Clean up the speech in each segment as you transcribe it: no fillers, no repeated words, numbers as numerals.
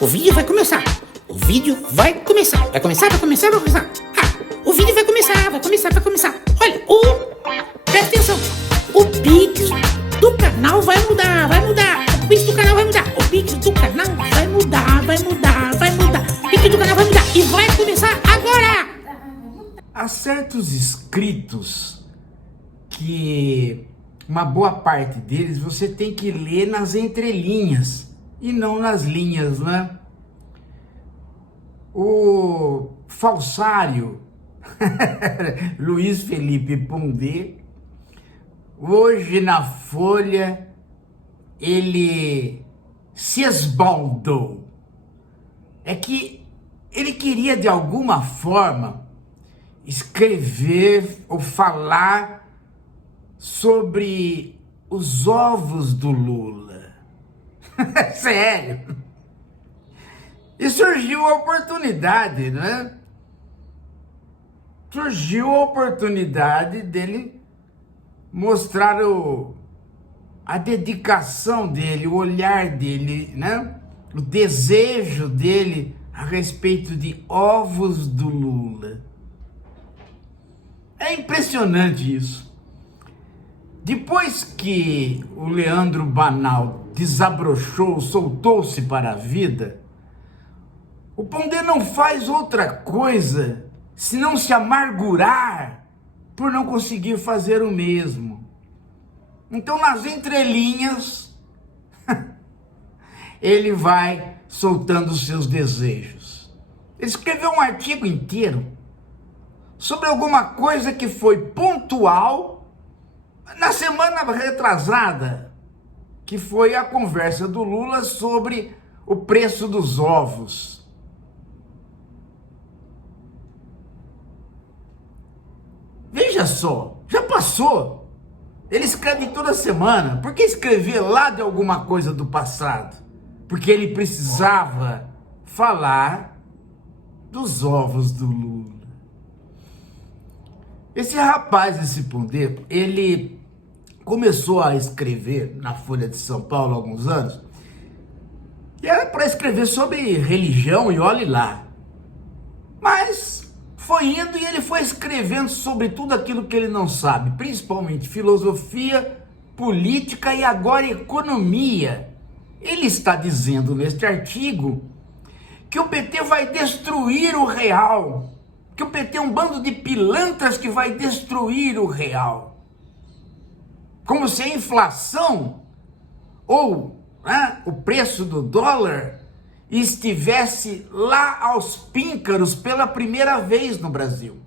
O vídeo vai começar. O vídeo vai começar. Vai começar. O vídeo vai começar. Olha, presta atenção. O Pix do canal vai mudar. O Pix do canal vai mudar. O Pix do canal vai mudar. O Pix do canal vai mudar. E vai começar agora. Há certos escritos que uma boa parte deles você tem que ler nas entrelinhas e não nas linhas, né? O falsário Luiz Felipe Pondé, hoje na Folha, ele se esbaldou. É que ele queria de alguma forma escrever ou falar sobre os ovos do Lula. Sério. E surgiu a oportunidade, né? Surgiu a oportunidade dele mostrar a dedicação dele, o olhar dele, né? O desejo dele a respeito de ovos do Lula. É impressionante isso. Depois que o Leandro Banal desabrochou, soltou-se para a vida, o Pondé não faz outra coisa senão se amargurar por não conseguir fazer o mesmo. Então, nas entrelinhas, ele vai soltando os seus desejos. Ele escreveu um artigo inteiro sobre alguma coisa que foi pontual na semana retrasada, que foi a conversa do Lula sobre o preço dos ovos. Veja só, já passou. Ele escreve toda semana. Por que escrever lá de alguma coisa do passado? Porque ele precisava falar dos ovos do Lula. Esse rapaz, esse Pondé, ele começou a escrever na Folha de São Paulo há alguns anos, e era para escrever sobre religião, e olhe lá. Mas foi indo e ele foi escrevendo sobre tudo aquilo que ele não sabe, principalmente filosofia, política e agora economia. Ele está dizendo neste artigo que o PT vai destruir o real, que o PT é um bando de pilantras que vai destruir o real. Como se a inflação ou o preço do dólar estivesse lá aos píncaros pela primeira vez no Brasil.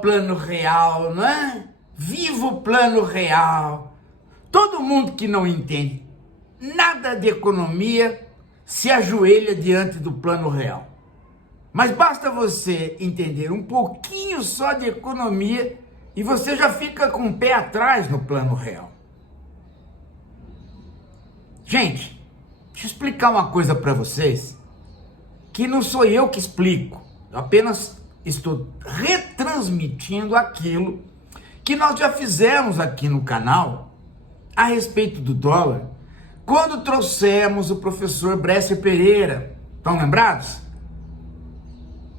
Plano real, não é? Viva o plano real! Todo mundo que não entende nada de economia se ajoelha diante do plano real. Mas basta você entender um pouquinho só de economia e você já fica com o pé atrás no plano real. Gente, deixa eu explicar uma coisa para vocês, que não sou eu que explico, eu apenas estou retransmitindo aquilo que nós já fizemos aqui no canal a respeito do dólar, quando trouxemos o professor Bresser Pereira. Estão lembrados?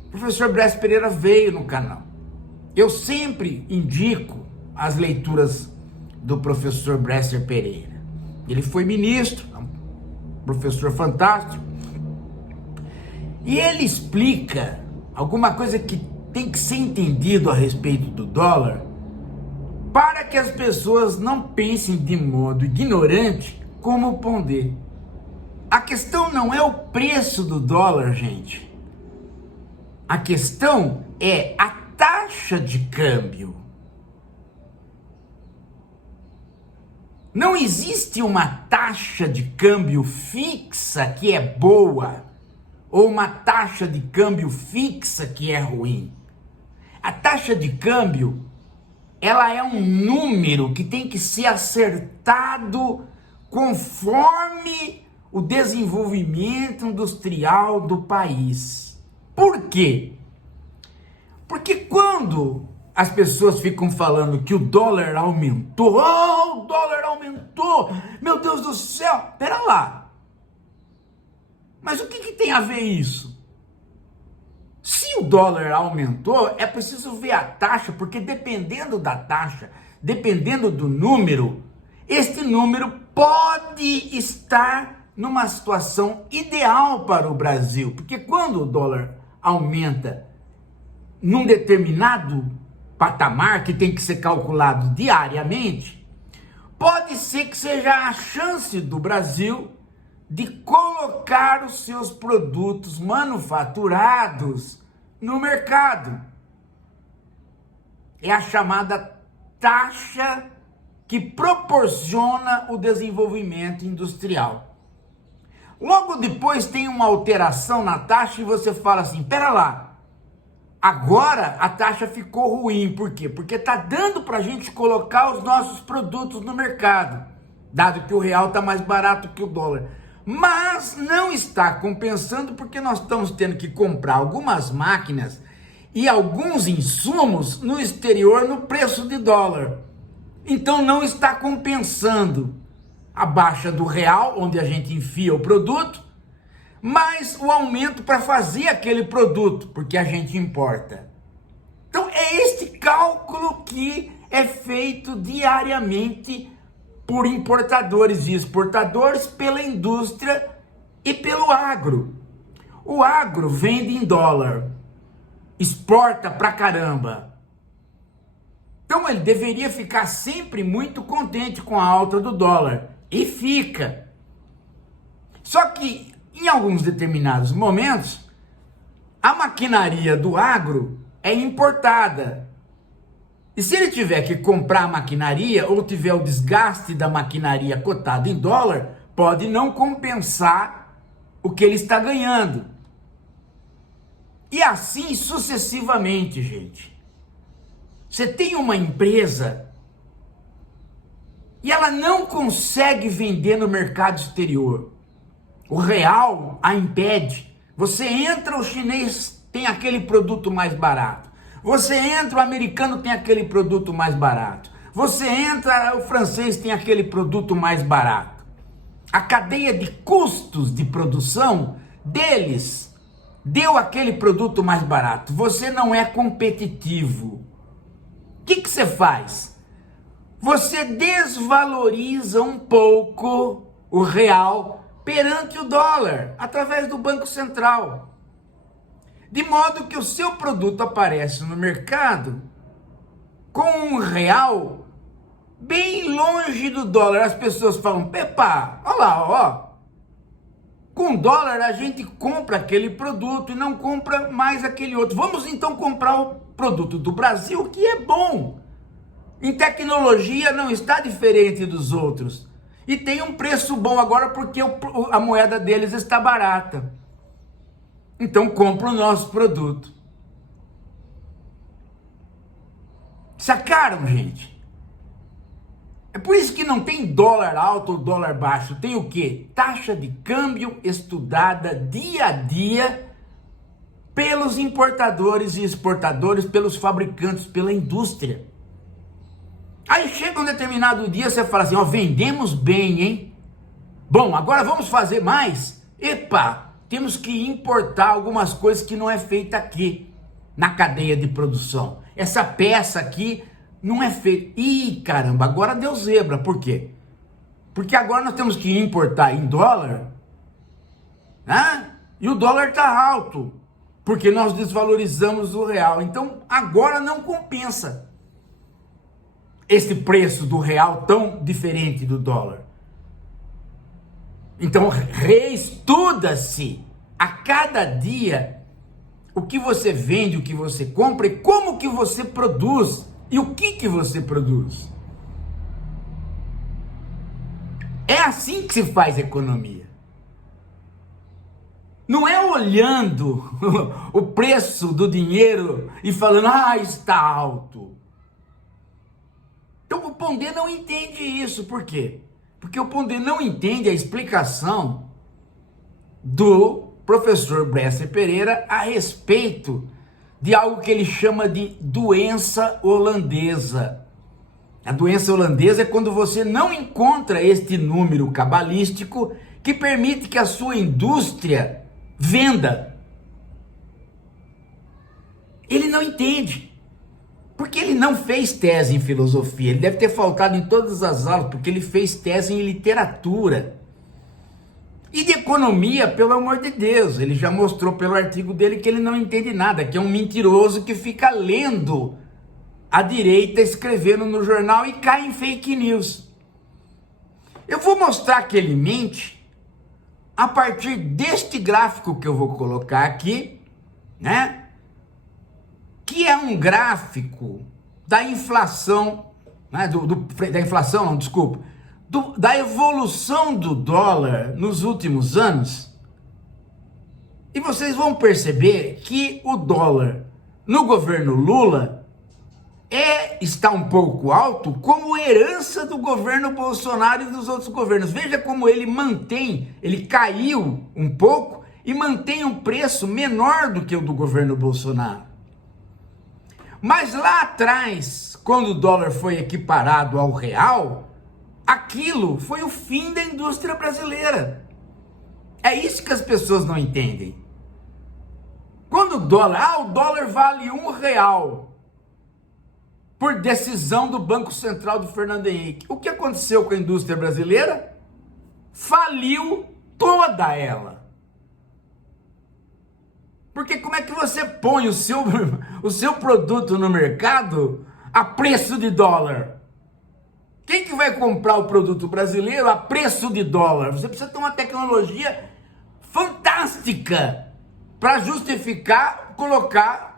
O professor Bresser Pereira veio no canal. Eu sempre indico as leituras do professor Bresser Pereira. Ele foi ministro, é um professor fantástico. E ele explica alguma coisa que tem que ser entendido a respeito do dólar, para que as pessoas não pensem de modo ignorante como o Pondé. A questão não é o preço do dólar, gente. A questão é a taxa de câmbio. Não existe uma taxa de câmbio fixa que é boa, ou uma taxa de câmbio fixa que é ruim. A taxa de câmbio, ela é um número que tem que ser acertado conforme o desenvolvimento industrial do país. Por quê? Porque quando as pessoas ficam falando que o dólar aumentou, o dólar aumentou, meu Deus do céu, pera lá, Mas o que tem a ver isso? Se o dólar aumentou, é preciso ver a taxa, porque dependendo da taxa, dependendo do número, este número pode estar numa situação ideal para o Brasil. Porque quando o dólar aumenta num determinado patamar, que tem que ser calculado diariamente, pode ser que seja a chance do Brasil de colocar os seus produtos manufaturados no mercado. É a chamada taxa que proporciona o desenvolvimento industrial. Logo depois tem uma alteração na taxa e você fala assim, pera lá, agora a taxa ficou ruim, por quê? Porque está dando para a gente colocar os nossos produtos no mercado, dado que o real está mais barato que o dólar. Mas não está compensando porque nós estamos tendo que comprar algumas máquinas e alguns insumos no exterior no preço de dólar. Então não está compensando a baixa do real, onde a gente enfia o produto, mas o aumento para fazer aquele produto, porque a gente importa. Então é este cálculo que é feito diariamente por importadores e exportadores, pela indústria e pelo agro. O agro vende em dólar, exporta pra caramba. Então ele deveria ficar sempre muito contente com a alta do dólar. E fica. Só que em alguns determinados momentos, a maquinaria do agro é importada. E se ele tiver que comprar a maquinaria ou tiver o desgaste da maquinaria cotada em dólar, pode não compensar o que ele está ganhando. E assim sucessivamente, gente. Você tem uma empresa e ela não consegue vender no mercado exterior. O real a impede. Você entra, o chinês tem aquele produto mais barato. Você entra, o americano tem aquele produto mais barato. Você entra, o francês tem aquele produto mais barato. A cadeia de custos de produção deles deu aquele produto mais barato. Você não é competitivo. O que você faz? Você desvaloriza um pouco o real perante o dólar, através do Banco Central. De modo que o seu produto aparece no mercado com um real bem longe do dólar. As pessoas falam, Pepa, olha lá, ó. Com dólar a gente compra aquele produto e não compra mais aquele outro. Vamos então comprar o produto do Brasil, que é bom. Em tecnologia não está diferente dos outros. E tem um preço bom agora porque a moeda deles está barata. Então compra o nosso produto. Sacaram, gente? É por isso que não tem dólar alto ou dólar baixo. Tem o quê? Taxa de câmbio estudada dia a dia pelos importadores e exportadores, pelos fabricantes, pela indústria. Aí chega um determinado dia, você fala assim, ó, vendemos bem, hein? Bom, agora vamos fazer mais? Epa! Temos que importar algumas coisas que não é feita aqui, na cadeia de produção. Essa peça aqui não é feita. Ih, caramba, agora deu zebra. Por quê? Porque agora nós temos que importar em dólar, né? E o dólar está alto, porque nós desvalorizamos o real. Então, agora não compensa esse preço do real tão diferente do dólar. Então, reestuda-se a cada dia o que você vende, o que você compra e como que você produz e o que você produz. É assim que se faz economia. Não é olhando o preço do dinheiro e falando, está alto. Então o Pondé não entende isso. Por quê? Porque o Pondé não entende a explicação do professor Bresser Pereira a respeito de algo que ele chama de doença holandesa. A doença holandesa é quando você não encontra este número cabalístico que permite que a sua indústria venda. Ele não entende. Porque ele não fez tese em filosofia. Ele deve ter faltado em todas as aulas, porque ele fez tese em literatura. E de economia, pelo amor de Deus, ele já mostrou pelo artigo dele que ele não entende nada, que é um mentiroso que fica lendo a direita escrevendo no jornal e cai em fake news. Eu vou mostrar que ele mente a partir deste gráfico que eu vou colocar aqui, né? Que é um gráfico da inflação, né? Da inflação, não, desculpa, da evolução do dólar nos últimos anos. E vocês vão perceber que o dólar no governo Lula está um pouco alto como herança do governo Bolsonaro e dos outros governos. Veja como ele caiu um pouco e mantém um preço menor do que o do governo Bolsonaro. Mas lá atrás, quando o dólar foi equiparado ao real, aquilo foi o fim da indústria brasileira. É isso que as pessoas não entendem. Quando o dólar vale R$1 por decisão do Banco Central do Fernando Henrique. O que aconteceu com a indústria brasileira? Faliu toda ela. Porque como é que você põe o seu produto no mercado a preço de dólar? Quem que vai comprar o produto brasileiro a preço de dólar? Você precisa ter uma tecnologia fantástica para justificar colocar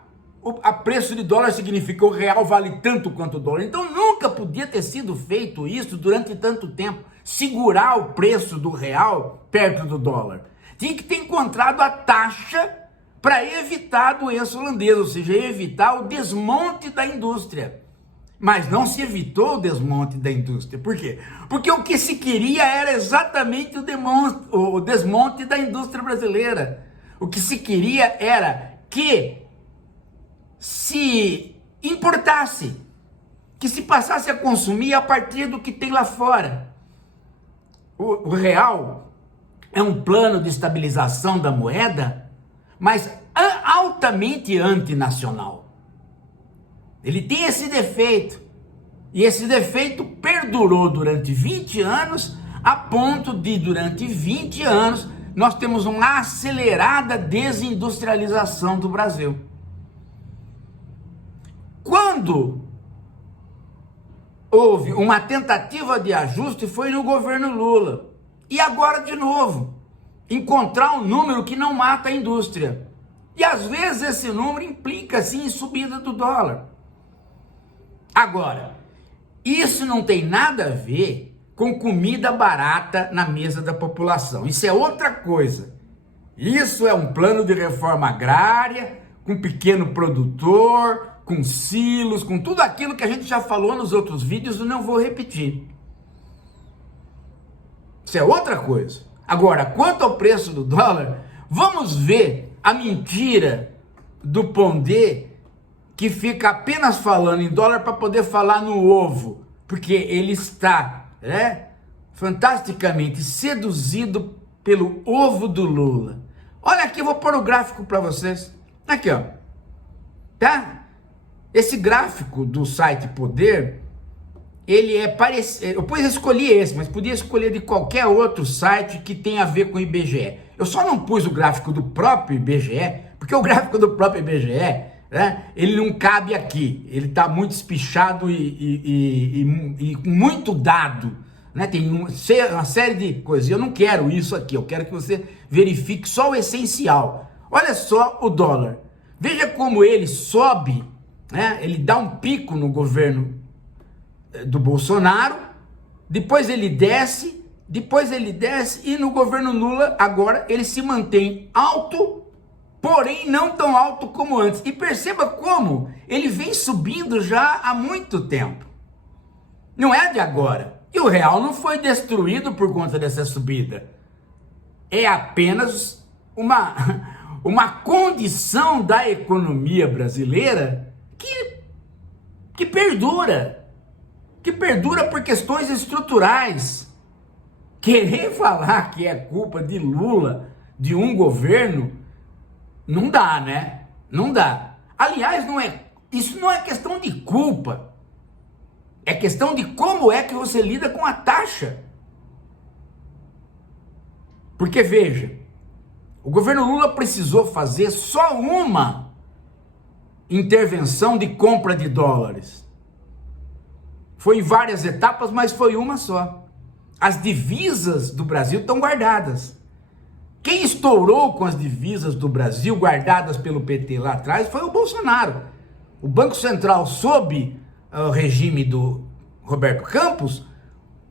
a preço de dólar. Significa o real vale tanto quanto o dólar. Então nunca podia ter sido feito isso durante tanto tempo, segurar o preço do real perto do dólar. Tinha que ter encontrado a taxa para evitar a doença holandesa, ou seja, evitar o desmonte da indústria. Mas não se evitou o desmonte da indústria. Por quê? Porque o que se queria era exatamente o desmonte da indústria brasileira. O que se queria era que se importasse, que se passasse a consumir a partir do que tem lá fora. O real é um plano de estabilização da moeda, mas altamente antinacional. Ele tem esse defeito, e esse defeito perdurou durante 20 anos, a ponto de, durante 20 anos, nós temos uma acelerada desindustrialização do Brasil. Quando houve uma tentativa de ajuste, foi no governo Lula. E agora, de novo, encontrar um número que não mata a indústria. E às vezes esse número implica, sim, em subida do dólar. Agora, isso não tem nada a ver com comida barata na mesa da população. Isso é outra coisa. Isso é um plano de reforma agrária, com pequeno produtor, com silos, com tudo aquilo que a gente já falou nos outros vídeos, eu não vou repetir. Isso é outra coisa. Agora, quanto ao preço do dólar, vamos ver a mentira do Pondé, que fica apenas falando em dólar para poder falar no ovo, porque ele está, fantasticamente seduzido pelo ovo do Lula. Olha aqui, eu vou pôr o gráfico para vocês. Aqui, ó. Tá? Esse gráfico do site Poder, ele é parecido. Eu escolhi esse, mas podia escolher de qualquer outro site que tenha a ver com o IBGE. Eu só não pus o gráfico do próprio IBGE, porque o gráfico do próprio IBGE, ele não cabe aqui. Ele está muito espichado e com muito dado. Tem uma série de coisas. Eu não quero isso aqui, eu quero que você verifique só o essencial. Olha só o dólar. Veja como ele sobe, ele dá um pico no governo do Bolsonaro, depois ele desce e no governo Lula agora ele se mantém alto, porém não tão alto como antes. E perceba como ele vem subindo já há muito tempo. Não é de agora. E o real não foi destruído por conta dessa subida. É apenas uma condição da economia brasileira que perdura. que perdura por questões estruturais. Querer falar que é culpa de Lula, de um governo, não dá, né? Não dá. Aliás, isso não é questão de culpa. É questão de como é que você lida com a taxa. Porque veja, o governo Lula precisou fazer só uma intervenção de compra de dólares. Foi em várias etapas, mas foi uma só. As divisas do Brasil estão guardadas. Quem estourou com as divisas do Brasil guardadas pelo PT lá atrás foi o Bolsonaro. O Banco Central, sob o regime do Roberto Campos,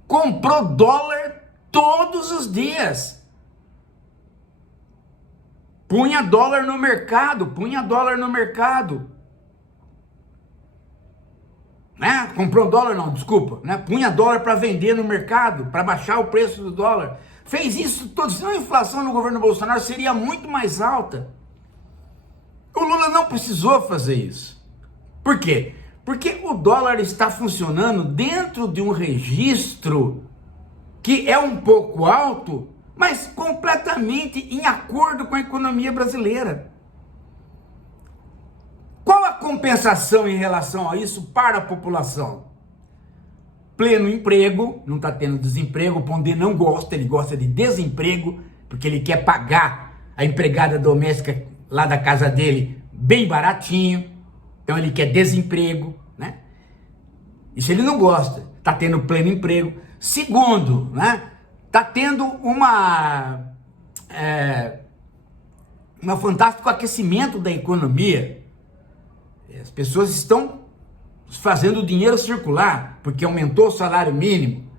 comprou dólar todos os dias. Punha dólar no mercado. Né? Comprou dólar não, desculpa, né? Punha dólar para vender no mercado, para baixar o preço do dólar. Fez isso todo, senão a inflação no governo Bolsonaro seria muito mais alta. O Lula não precisou fazer isso. Por quê? Porque o dólar está funcionando dentro de um registro que é um pouco alto, mas completamente em acordo com a economia brasileira. Qual a compensação em relação a isso para a população? Pleno emprego, não está tendo desemprego, o Pondé não gosta, ele gosta de desemprego, porque ele quer pagar a empregada doméstica lá da casa dele bem baratinho, então ele quer desemprego, né? Isso ele não gosta, está tendo pleno emprego. Segundo, né? Está tendo um fantástico aquecimento da economia. As pessoas estão fazendo o dinheiro circular, porque aumentou o salário mínimo.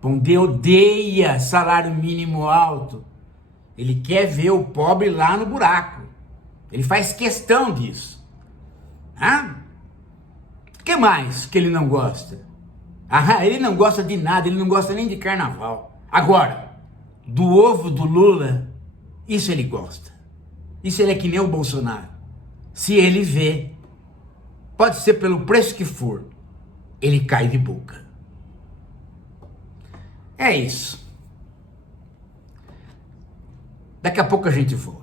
Pondé odeia salário mínimo alto. Ele quer ver o pobre lá no buraco. Ele faz questão disso. O que mais que ele não gosta? Ele não gosta de nada, ele não gosta nem de carnaval. Agora, do ovo do Lula, isso ele gosta. Isso ele é que nem o Bolsonaro. Se ele vê, pode ser pelo preço que for, ele cai de boca. É isso. Daqui a pouco a gente volta.